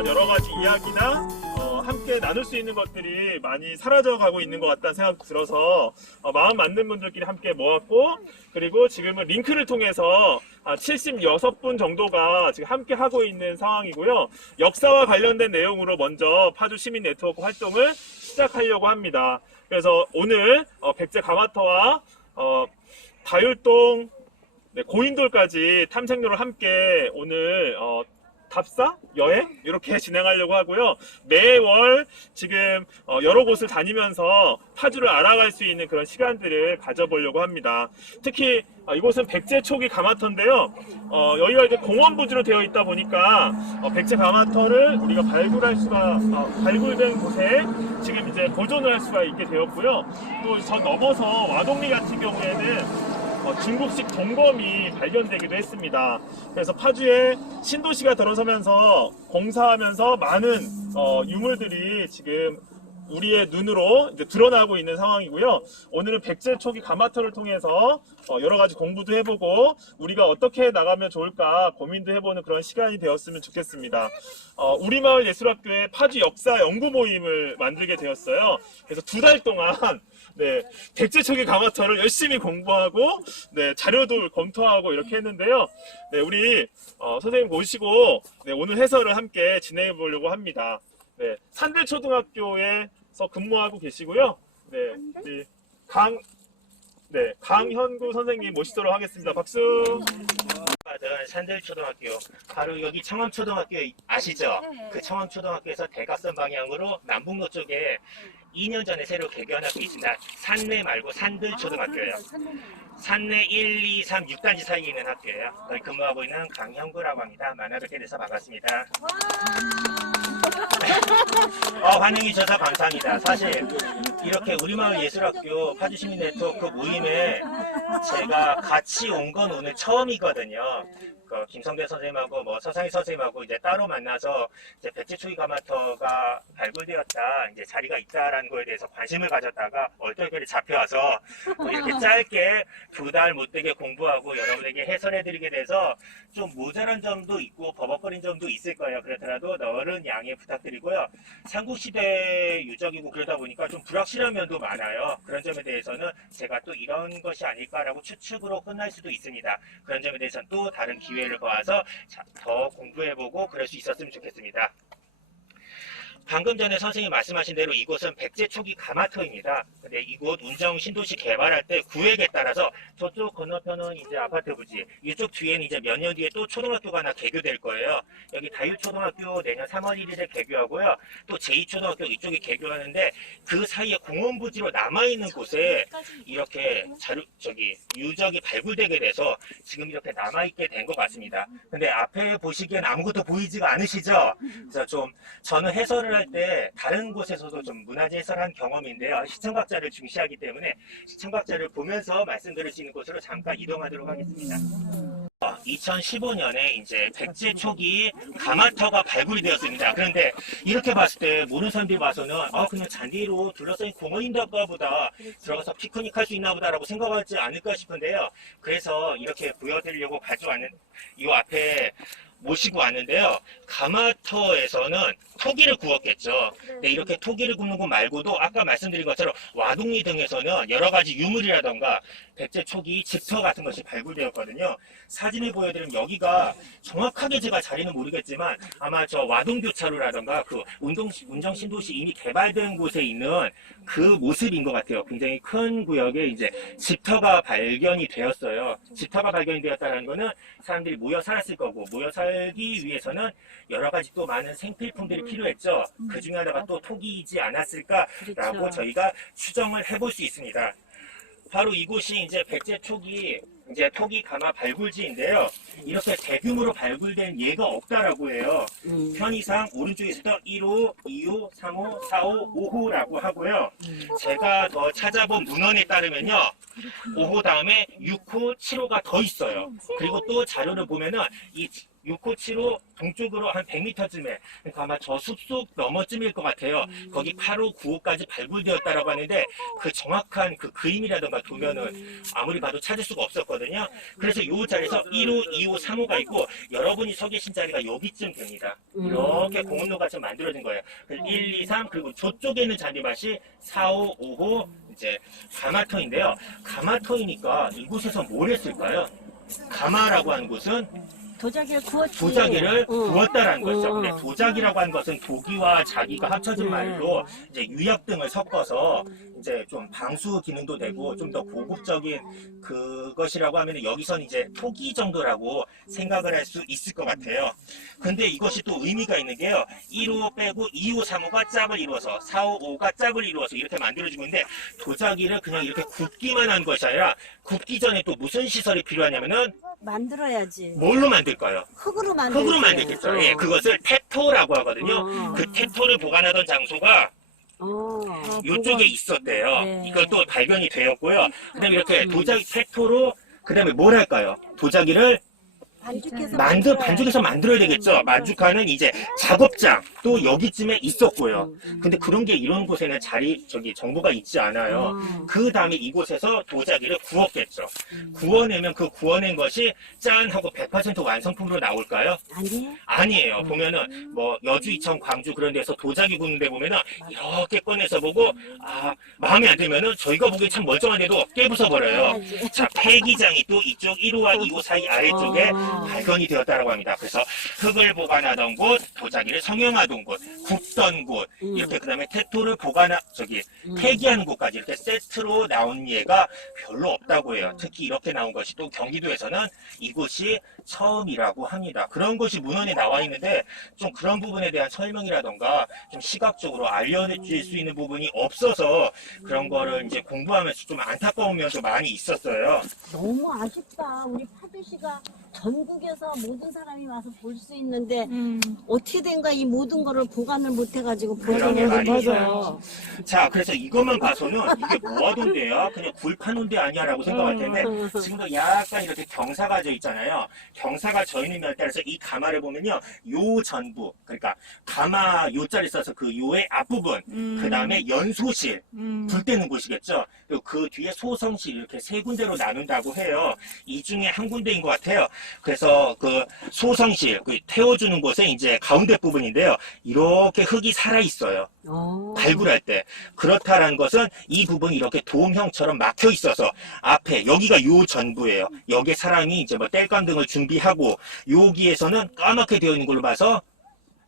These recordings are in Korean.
이런 여러 가지 이야기나 함께 나눌 수 있는 것들이 많이 사라져 가고 있는 것 같다는 생각이 들어서 마음 맞는 분들끼리 함께 모았고, 그리고 지금은 링크를 통해서 76분 정도가 지금 함께 하고 있는 상황이고요. 역사와 관련된 내용으로 먼저 파주 시민 네트워크 활동을 시작하려고 합니다. 그래서 오늘 백제 가마터와 다율동, 고인돌까지 탐색로를 함께 오늘 답사? 여행? 이렇게 진행하려고 하고요. 매월 지금 여러 곳을 다니면서 파주를 알아갈 수 있는 그런 시간들을 가져보려고 합니다. 특히 이곳은 백제 초기 가마터인데요. 여기가 이제 공원 부지로 되어 있다 보니까 백제 가마터를 우리가 발굴된 곳에 지금 이제 보존을 할 수가 있게 되었고요. 또 저 넘어서 와동리 같은 경우에는 중국식 동검이 발견되기도 했습니다. 그래서 파주에 신도시가 들어서면서 공사하면서 많은 유물들이 지금 우리의 눈으로 이제 드러나고 있는 상황이고요. 오늘은 백제 초기 가마터를 통해서 여러 가지 공부도 해보고 우리가 어떻게 나가면 좋을까 고민도 해보는 그런 시간이 되었으면 좋겠습니다. 우리마을 예술학교에 파주 역사 연구 모임을 만들게 되었어요. 그래서 2달 동안 백제 초기 가마터를 열심히 공부하고 자료도 검토하고 이렇게 했는데요. 우리 선생님 모시고 오늘 해설을 함께 진행해 보려고 합니다. 산들초등학교에서 근무하고 계시고요. 우리 강현구 선생님 모시도록 하겠습니다. 박수. 산들초등학교, 바로 여기 청암초등학교 아시죠? 그 청암초등학교에서 대각선 방향으로 남북로 쪽에 2년 전에 새로 개교한 학교 있습니다. 산내 말고 산들초등학교예요. 산내 1, 2, 3, 6단지 사이에 있는 학교예요. 거기 근무하고 있는 강형구라고 합니다. 만나뵙게 돼서 반갑습니다. 환영해 주셔서 감사합니다. 사실 이렇게 우리마을 예술학교 파주시민 네트워크 모임에 제가 같이 온 건 오늘 처음이거든요. 김성대 선생님하고 서상희 선생님하고 이제 따로 만나서 이제 백제 초기 가마터가 발굴되었다, 이제 자리가 있다라는 거에 대해서 관심을 가졌다가 얼떨결에 잡혀와서 이렇게 짧게 2달 못되게 공부하고 여러분에게 해설해드리게 돼서 좀 모자란 점도 있고 버벅거린 점도 있을 거예요. 그렇더라도 너른 양해 부탁드리고요. 삼국시대 유적이고 그러다 보니까 좀 불확실한 면도 많아요. 그런 점에 대해서는 제가 또 이런 것이 아닐까라고 추측으로 끝날 수도 있습니다. 그런 점에 대해서는 또 다른 기회를 봐서 더 공부해보고 그럴 수 있었으면 좋겠습니다. 방금 전에 선생님이 말씀하신 대로 이곳은 백제 초기 가마터입니다. 근데 이곳 운정 신도시 개발할 때 구획에 따라서 저쪽 건너편은 이제 아파트 부지, 이쪽 뒤에는 이제 몇 년 뒤에 또 초등학교가 하나 개교될 거예요. 여기 다율초등학교 내년 3월 1일에 개교하고요. 또 제2초등학교 이쪽에 개교하는데 그 사이에 공원 부지로 남아있는 곳에 이렇게 유적이 발굴되게 돼서 지금 이렇게 남아있게 된 것 같습니다. 근데 앞에 보시기엔 아무것도 보이지가 않으시죠? 그래서 저는 해설을 할 때 다른 곳에서도 좀 문화재 해설한 경험인데요. 시청각자를 중시하기 때문에 시청각자를 보면서 말씀드릴 수 있는 곳으로 잠깐 이동하도록 하겠습니다. 2015년에 이제 백제 초기 가마터가 발굴이 되었습니다. 그런데 이렇게 봤을 때 모르는 사람들이 봐서는 그냥 잔디로 둘러싸인 공원인가 보다, 들어가서 피크닉 할 수 있나 보다라고 생각하지 않을까 싶은데요. 그래서 이렇게 보여드리려고 가져왔는 이 앞에 모시고 왔는데요. 가마터에서는 토기를 구웠겠죠. 근데 이렇게 토기를 굽는 것 말고도 아까 말씀드린 것처럼 와동리 등에서는 여러 가지 유물이라던가 백제 초기 집터 같은 것이 발굴되었거든요. 사진을 보여드리면 여기가 정확하게 제가 자리는 모르겠지만 아마 저 와동교차로라던가 그 운정 신도시 이미 개발된 곳에 있는 그 모습인 것 같아요. 굉장히 큰 구역에 이제 집터가 발견이 되었어요. 집터가 발견이 되었다는 거는 사람들이 모여 살았을 거고, 모여 살기 위해서는 여러 가지 또 많은 생필품들이 필요했죠. 그 중에 하나가 또 토기이지 않았을까라고 저희가 추정을 해볼 수 있습니다. 바로 이곳이 이제 백제 초기 이제 토기 가마 발굴지인데요. 이렇게 대규모로 발굴된 예가 없다라고 해요. 편의상 오른쪽에서부터 1호, 2호, 3호, 4호, 5호라고 하고요. 제가 더 찾아본 문헌에 따르면요. 5호 다음에 6호, 7호가 더 있어요. 그리고 또 자료를 보면은 이 6호, 7호 동쪽으로 한 100m쯤에, 그러니까 아마 저 숲속 너머쯤일 것 같아요. 거기 8호, 9호까지 발굴되었다라고 하는데 그 정확한 그 그림이라든가 도면은 아무리 봐도 찾을 수가 없었거든요. 있거든요. 그래서 이 자리에서 1호, 2호, 3호가 있고 여러분이 서 계신 자리가 여기쯤 됩니다. 이렇게 공원로가 좀 만들어진 거예요. 1, 2, 3 그리고 저쪽에 있는 잔디밭이 4, 5, 5호 이제 가마터인데요. 가마터이니까 이곳에서 뭘 했을까요? 가마라고 하는 곳은 도자기를 구웠지. 도자기를 응. 구웠다라는 것이죠. 응. 근데 도자기라고 하는 것은 도기와 자기가 합쳐진 말로 이제 유약 등을 섞어서 이제 좀 방수 기능도 되고 좀 더 고급적인 그것이라고 하면 여기선 이제 토기 정도라고 생각을 할 수 있을 것 같아요. 근데 이것이 또 의미가 있는 게요. 1호 빼고 2호, 3호가 짝을 이루어서 4, 5, 5가 짝을 이루어서 이렇게 만들어지고 있는데 도자기를 그냥 이렇게 굽기만 한 것이 아니라 굽기 전에 또 무슨 시설이 필요하냐면은 만들어야지. 뭘로 만들까요? 흙으로 만들. 흙으로 만들겠죠. 예, 그것을 태토라고 하거든요. 그 태토를 보관하던 장소가 이쪽에 있었대요. 네. 이것도 발견이 되었고요. 그다음에 이렇게 도자기 태토로 그다음에 뭘 할까요? 도자기를 반죽해서 만들어야 되겠죠. 만죽하는 이제 작업장 또 여기쯤에 있었고요. 근데 그런 게 이런 곳에는 정보가 있지 않아요. 그 다음에 이곳에서 도자기를 구웠겠죠. 구워내면 그 구워낸 것이 짠 하고 100% 완성품으로 나올까요? 아니. 아니에요. 보면은 뭐 여주, 이천, 광주 그런 데서 도자기 굽는 데 보면은 이렇게 꺼내서 보고 마음에 안 들면은 저희가 보기에 참 멀쩡한데도 깨부숴 버려요. 자, 폐기장이 또 이쪽 1호와 2호 사이 아래쪽에 발견이 되었다라고 합니다. 그래서 흙을 보관하던 곳, 도자기를 성형하던 곳, 굽던 곳, 이렇게 그다음에 태토를 폐기하는 곳까지 이렇게 세트로 나온 예가 별로 없다고 해요. 특히 이렇게 나온 것이 또 경기도에서는 이곳이 처음이라고 합니다. 그런 것이 문헌에 나와 있는데 좀 그런 부분에 대한 설명이라던가 좀 시각적으로 알려줄 수 있는 부분이 없어서 그런 거를 이제 공부하면서 좀 안타까운 면도 많이 있었어요. 너무 아쉽다. 우리 파주시가 전국에서 모든 사람이 와서 볼 수 있는데 어떻게 된가 이 모든 거를 보관을 못 해가지고 그런 게 보관을 많이 못 있어요. 자, 그래서 이것만 봐서는 이게 뭐 하던 데야? 그냥 굴 파는 데 아니야? 라고 생각할 텐데 지금도 약간 이렇게 경사가 져 있잖아요. 경사가 져 있는 면에 따라서 이 가마를 보면요. 요 전부, 그러니까 가마 요자를 써서 그 요의 앞부분, 그 다음에 연소실, 불 때는 곳이겠죠. 그리고 그 뒤에 소성실 이렇게 세 군데로 나눈다고 해요. 이 중에 한 군데인 것 같아요. 그래서 그 소성실, 그 태워주는 곳에 이제 가운데 부분인데요. 이렇게 흙이 살아있어요. 발굴할 때. 그렇다라는 것은 이 부분이 이렇게 돔형처럼 막혀 있어서 앞에, 여기가 요 전부예요. 여기에 사람이 이제 뭐 땔감 등을 준비하고 여기에서는 까맣게 되어 있는 걸로 봐서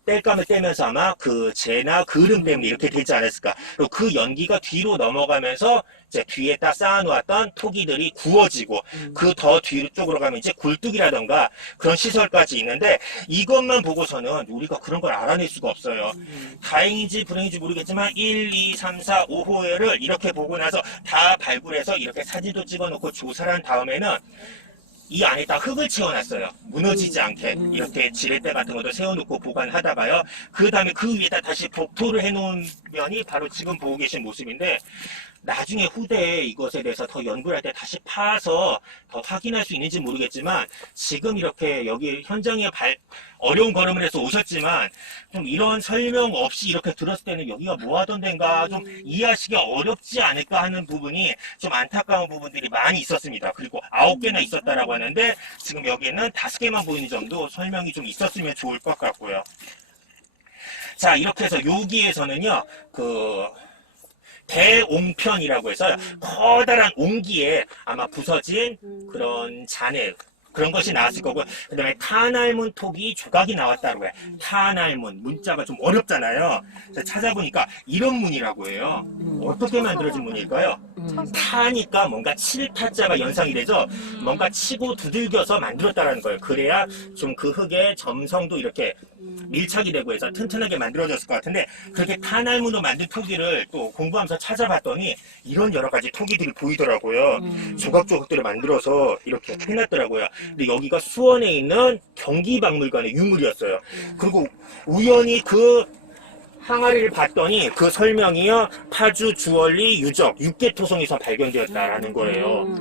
땔감을 떼면서 아마 그 재나 그름 때문에 이렇게 되지 않았을까. 그리고 그 연기가 뒤로 넘어가면서 이제 뒤에다 쌓아놓았던 토기들이 구워지고 그 더 뒤쪽으로 가면 이제 굴뚝이라던가 그런 시설까지 있는데 이것만 보고서는 우리가 그런 걸 알아낼 수가 없어요. 다행인지 불행인지 모르겠지만 1, 2, 3, 4, 5호를 이렇게 보고 나서 다 발굴해서 이렇게 사진도 찍어놓고 조사를 한 다음에는 이 안에다 흙을 채워놨어요. 무너지지 않게 이렇게 지렛대 같은 것도 세워놓고 보관하다가요. 그 다음에 그 위에다 다시 복토를 해놓은 면이 바로 지금 보고 계신 모습인데 나중에 후대에 이것에 대해서 더 연구를 할 때 다시 파서 더 확인할 수 있는지 모르겠지만 지금 이렇게 여기 현장에 어려운 걸음을 해서 오셨지만 좀 이런 설명 없이 이렇게 들었을 때는 여기가 뭐 하던 데인가 좀 이해하시기가 어렵지 않을까 하는 부분이 좀 안타까운 부분들이 많이 있었습니다. 그리고 9개나 있었다라고 하는데 지금 여기에는 5개만 보이는 점도 설명이 좀 있었으면 좋을 것 같고요. 자, 이렇게 해서 여기에서는요, 대옹편이라고 해서 커다란 옹기에 아마 부서진 그런 잔해 그런 것이 나왔을 거고 그 다음에 탄알문 톡이 조각이 나왔다고 해요. 탄알문 문자가 좀 어렵잖아요. 그래서 찾아보니까 이런 문이라고 해요. 어떻게 만들어진 문일까요? 타니까 뭔가 칠 타자가 연상이 되죠. 뭔가 치고 두들겨서 만들었다는 거예요. 그래야 좀 그 흙의 점성도 이렇게 밀착이 되고 해서 튼튼하게 만들어졌을 것 같은데 그렇게 탄알문으로 만든 토기를 또 공부하면서 찾아봤더니 이런 여러 가지 토기들이 보이더라고요. 조각조각들을 만들어서 이렇게 해놨더라고요. 근데 여기가 수원에 있는 경기박물관의 유물이었어요. 그리고 우연히 그 항아리를 봤더니 그 설명이요 파주 주얼리 유적 6개 토성에서 발견되었다라는 거예요.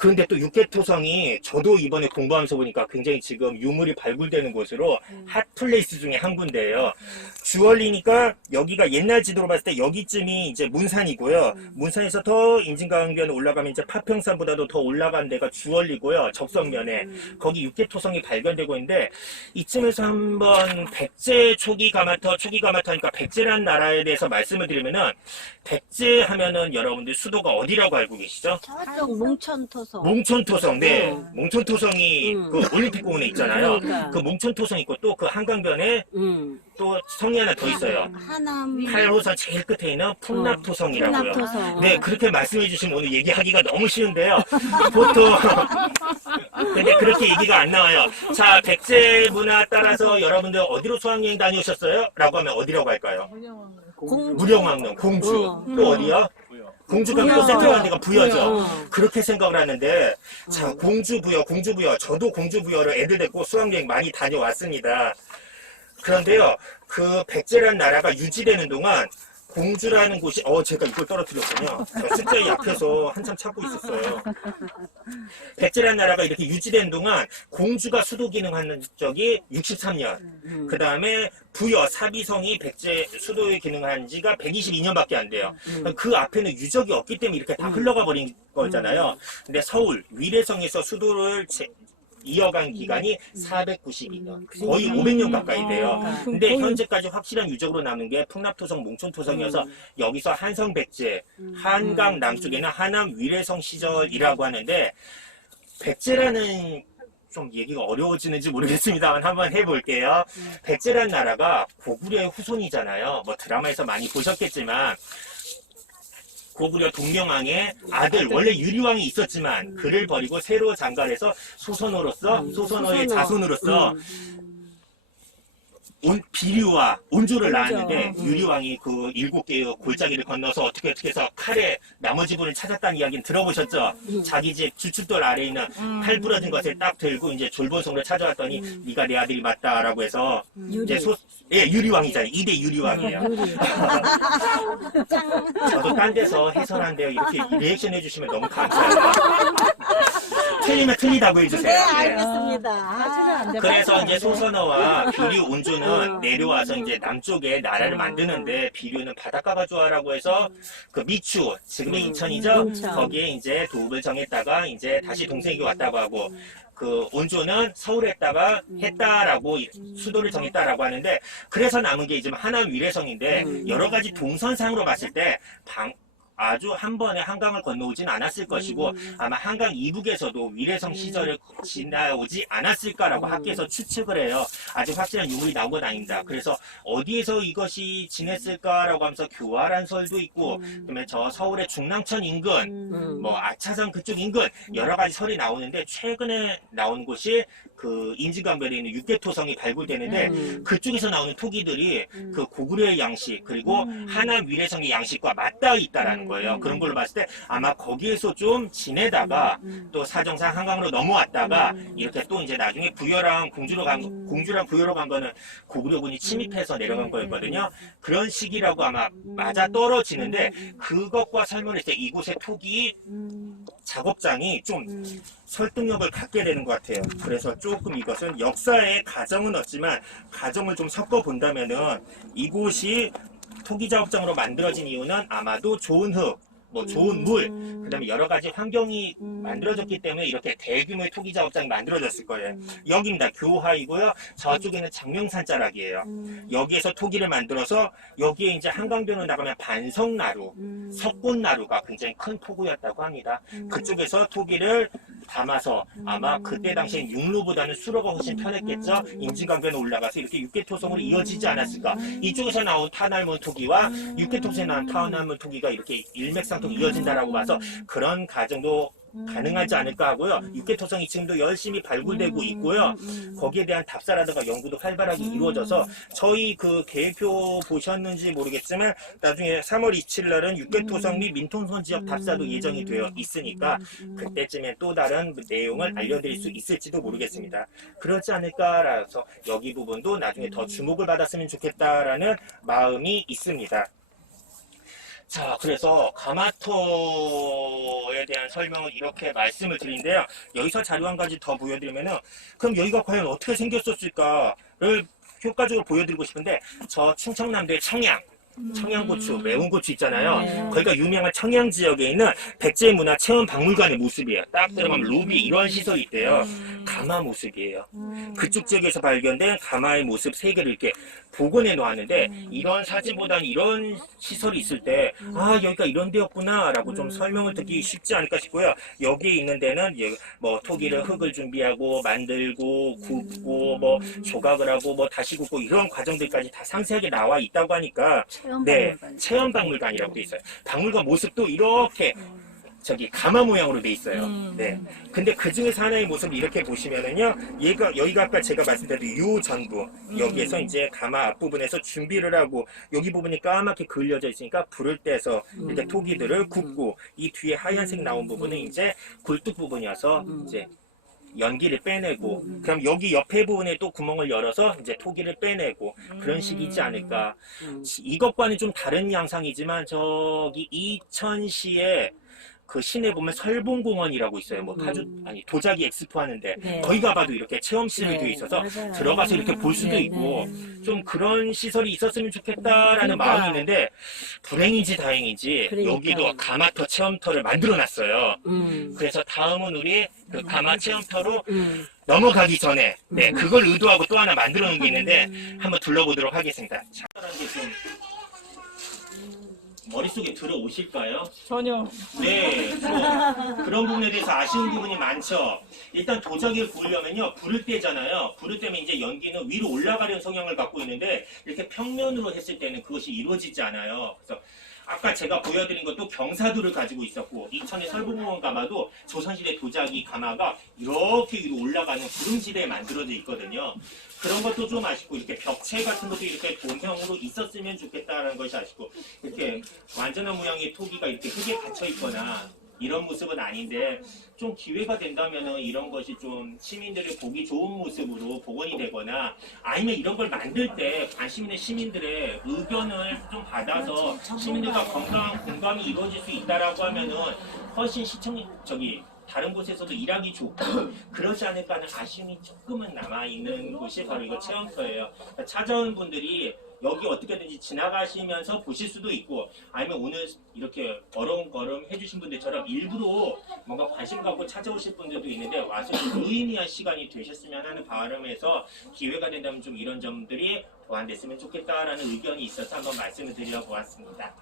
그런데 또 육계토성이 저도 이번에 공부하면서 보니까 굉장히 지금 유물이 발굴되는 곳으로 핫플레이스 중에 한 군데예요. 주얼리니까 여기가 옛날 지도로 봤을 때 여기쯤이 이제 문산이고요. 문산에서 더 임진강변 올라가면 이제 파평산보다도 더 올라간 데가 주얼리고요. 적성면에 거기 육계토성이 발견되고 있는데 이쯤에서 한번 백제 초기 가마터니까 백제란 나라에 대해서 말씀을 드리면은 백제 하면은 여러분들 수도가 어디라고 알고 계시죠? 저쪽 몽천토성. 몽천토성, 네. 몽천토성이 그 올림픽공원에 있잖아요. 그러니까. 그 몽천토성 있고 또 그 한강변에 또 성이 하나 더 있어요. 하남 8호선 제일 끝에 있는 풍납토성이라고요. 풍납토성. 네, 그렇게 말씀해 주시면 오늘 얘기하기가 너무 쉬운데요. 보통 근데 그렇게 얘기가 안 나와요. 자, 백제 문화 따라서 여러분들 어디로 수학여행 다녀오셨어요? 라고 하면 어디라고 할까요? 무령왕릉, 공주. 또 어디요? 공주가 또 세트하는 데가 부여죠. 그렇게 생각을 하는데, 자, 공주부여. 저도 공주부여를 애들 데리고 수학여행 많이 다녀왔습니다. 그런데요, 그 백제라는 나라가 유지되는 동안 공주라는 곳이, 제가 이걸 떨어뜨렸군요. 제가 숫자에 약해서 한참 찾고 있었어요. 백제라는 나라가 이렇게 유지된 동안 공주가 수도 기능하는 적이 63년. 그 다음에 부여, 사비성이 백제 수도에 기능한 지가 122년밖에 안 돼요. 그 앞에는 유적이 없기 때문에 이렇게 다 흘러가 버린 거잖아요. 근데 서울, 위례성에서 수도를 이어간 기간이 492년, 거의 500년 가까이 돼요. 근데 현재까지 확실한 유적으로 남은 게 풍납토성, 몽촌토성이어서 여기서 한성 백제, 한강 남쪽에는 하남 위례성 시절이라고 하는데 백제라는 좀 얘기가 어려워지는지 모르겠습니다만 한번 해볼게요. 백제라는 나라가 고구려의 후손이잖아요. 뭐 드라마에서 많이 보셨겠지만 고구려 동명왕의 아들, 원래 유리왕이 있었지만 그를 버리고 새로 장가해서 소선호의 자손으로서 비류와 온조를 낳았는데 유리왕이 그 7개의 골짜기를 건너서 어떻게 해서 칼에 나머지 분을 찾았다는 이야기는 들어보셨죠? 자기 집 주춧돌 아래에 있는 칼 부러진 것을 딱 들고 이제 졸본성으로 찾아왔더니 네가 내 아들이 맞다라고 해서 이제 유리왕이잖아요. 2대 유리왕이에요. 저도 딴 데서 해설한데요. 이렇게 리액션 해주시면 너무 감사해요. 틀리면 틀리다고 해주세요. 네, 알겠습니다. 그래서 이제 소선어와 비류 온조는 내려와서 이제 남쪽에 나라를 만드는데 비류는 바닷가가 좋아라고 해서 그 미추, 지금의 인천이죠? 인천. 거기에 이제 도읍을 정했다가 이제 다시 동생에게 왔다고 하고 그 온조는 서울에다가 했다라고 수도를 정했다라고 하는데 그래서 남은 게 지금 하남 위례성인데 여러 가지 동선상으로 봤을 때 아주 한 번에 한강을 건너오진 않았을 것이고 아마 한강 이북에서도 위례성 시절을 지나오지 않았을까라고 학계에서 추측을 해요. 아직 확실한 유물이 나온 건 아닙니다. 그래서 어디에서 이것이 지냈을까라고 하면서 교활한 설도 있고 그다음에 저 서울의 중랑천 인근 뭐 아차산 그쪽 인근 여러 가지 설이 나오는데 최근에 나온 곳이 그 임진강변에 있는 육계토성이 발굴되는데 그쪽에서 나오는 토기들이 그 고구려의 양식 그리고 하남 위례성의 양식과 맞닿아 있다라는 거예요. 그런 걸로 봤을 때 아마 거기에서 좀 지내다가 또 사정상 한강으로 넘어왔다가 이렇게 또 이제 나중에 공주랑 부여로 간 거는 고구려군이 침입해서 내려간 거였거든요. 그런 시기라고 아마 맞아 떨어지는데 그것과 설명했을 때 이곳의 토기 작업장이 좀 설득력을 갖게 되는 것 같아요. 그래서 조금 이것은 역사의 가정은 없지만 가정을 좀 섞어 본다면은 이곳이 토기 작업장으로 만들어진 이유는 아마도 좋은 흙, 뭐 좋은 물, 그 다음에 여러 가지 환경이 만들어졌기 때문에 이렇게 대규모의 토기 작업장이 만들어졌을 거예요. 여기입니다. 교화이고요. 저쪽에는 장명산 자락이에요. 여기에서 토기를 만들어서 여기에 이제 한강변으로 나가면 반석나루, 석곤나루가 굉장히 큰 포구였다고 합니다. 그쪽에서 토기를 담아서 아마 그때 당시엔 육로보다는 수로가 훨씬 편했겠죠. 임진강변에 올라가서 이렇게 육계토성으로 이어지지 않았을까. 이쪽에서 나온 타날문 토기와 육계토성에 나온 타날문 토기가 이렇게 일맥상통 이어진다라고 봐서 그런 가정도 가능하지 않을까 하고요. 육계토성이 지금도 열심히 발굴되고 있고요. 거기에 대한 답사라든가 연구도 활발하게 이루어져서 저희 그 계획표 보셨는지 모르겠지만 나중에 3월 27일 날은 육계토성 및 민통선 지역 답사도 예정이 되어 있으니까 그때쯤에 또 다른 내용을 알려드릴 수 있을지도 모르겠습니다. 그렇지 않을까라서 여기 부분도 나중에 더 주목을 받았으면 좋겠다라는 마음이 있습니다. 자, 그래서 가마토에 대한 설명을 이렇게 말씀을 드린데요. 여기서 자료 한 가지 더 보여드리면은, 그럼 여기가 과연 어떻게 생겼었을까를 효과적으로 보여드리고 싶은데, 저 충청남도의 청양고추, 매운 고추 있잖아요. 네. 거기가 유명한 청양 지역에 있는 백제문화체험박물관의 모습이에요. 딱 들어가면 루비 이런 시설이 있대요. 가마 모습이에요. 그쪽 지역에서 발견된 가마의 모습 3개를 이렇게 복원해 놓았는데, 이런 사진보다는 이런 시설이 있을 때, 아, 여기가 이런 데였구나 라고 좀 설명을 듣기 쉽지 않을까 싶고요. 여기에 있는 데는 뭐 토기를 흙을 준비하고 만들고 굽고 뭐 조각을 하고 뭐 다시 굽고 이런 과정들까지 다 상세하게 나와 있다고 하니까, 네, 체험박물관이라고 돼 있어요. 박물관 모습도 이렇게 저기 가마 모양으로 돼 있어요. 네. 근데 그 중에서 하나의 모습을 이렇게 보시면은요, 여기가 아까 제가 말씀드린 요 전부, 여기에서 이제 가마 앞부분에서 준비를 하고, 여기 부분이 까맣게 그을려져 있으니까 불을 떼서 이렇게 토기들을 굽고, 이 뒤에 하얀색 나온 부분은 이제 굴뚝 부분이어서 이제 연기를 빼내고, 그럼 여기 옆에 부분에 또 구멍을 열어서 이제 토기를 빼내고, 그런 식이지 않을까. 이것과는 좀 다른 양상이지만, 저기 이천시에 그 시내 보면 설봉공원이라고 있어요. 뭐 파주 아니 도자기 엑스포 하는데, 네. 거기 가봐도 이렇게 체험실이 되어 있어서 맞아요. 들어가서 이렇게 볼 수도 네, 있고, 네. 좀 그런 시설이 있었으면 좋겠다라는 그러니까. 마음이 있는데, 불행인지 다행인지 그러니까. 여기도 가마터 체험터를 만들어 놨어요. 음. 그래서 다음은 우리 그 가마 체험터로 음. 넘어가기 전에, 네, 그걸 의도하고 또 하나 만들어 놓은 게 있는데, 한번 둘러보도록 하겠습니다. 차라는 게 좀 머릿속에 들어오실까요? 전혀. 네, 좀 그런 부분에 대해서 아쉬운 부분이 많죠. 일단 도자기를 구우려면요, 불을 떼잖아요. 불을 떼면 이제 연기는 위로 올라가려는 성향을 갖고 있는데, 이렇게 평면으로 했을 때는 그것이 이루어지지 않아요. 그래서 아까 제가 보여드린 것도 경사도를 가지고 있었고, 이천의 설봉공원 가마도 조선시대 도자기 가마가 이렇게 위로 올라가는 구름지대에 만들어져 있거든요. 그런 것도 좀 아쉽고, 이렇게 벽체 같은 것도 이렇게 돈형으로 있었으면 좋겠다라는 것이 아쉽고, 이렇게 완전한 모양의 토기가 이렇게 흙에 갇혀 있거나 이런 모습은 아닌데, 좀 기회가 된다면은 이런 것이 좀 시민들이 보기 좋은 모습으로 복원이 되거나, 아니면 이런 걸 만들 때 관심 있는 시민들의 의견을 좀 받아서 시민들과 건강한 공감이 이루어질 수 있다라고 하면은 훨씬 다른 곳에서도 일하기 좋고 그러지 않을까 하는 아쉬움이 조금은 남아있는 곳이 바로 이거 체험터예요. 그러니까 찾아온 분들이 여기 어떻게든지 지나가시면서 보실 수도 있고, 아니면 오늘 이렇게 어렁걸음 해주신 분들처럼 일부러 뭔가 관심 갖고 찾아오실 분들도 있는데, 와서 좀 의미한 시간이 되셨으면 하는 바람에서 기회가 된다면 좀 이런 점들이 보완됐으면 좋겠다라는 의견이 있어서 한번 말씀을 드려보았습니다.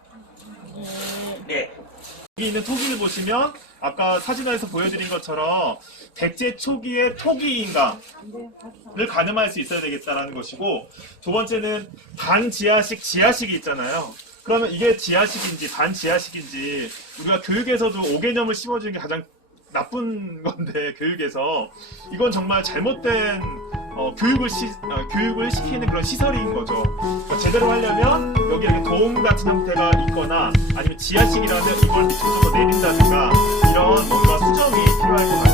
네. 여기 있는 토기를 보시면 아까 사진에서 보여드린 것처럼 백제 초기의 토기인가를 가늠할 수 있어야 되겠다는 것이고, 두 번째는 반지하식, 지하식이 있잖아요. 그러면 이게 지하식인지 반지하식인지, 우리가 교육에서도 5개념을 심어주는 게 가장 나쁜 건데, 교육에서 이건 정말 잘못된 교육을 시키는 그런 시설인 거죠. 그러니까 제대로 하려면 여기 이렇게 도움 같은 형태가 있거나, 아니면 지하식이라면 이걸 저쪽으로 내린다든가, 이런 뭔가 수정이 필요할 것 같아요.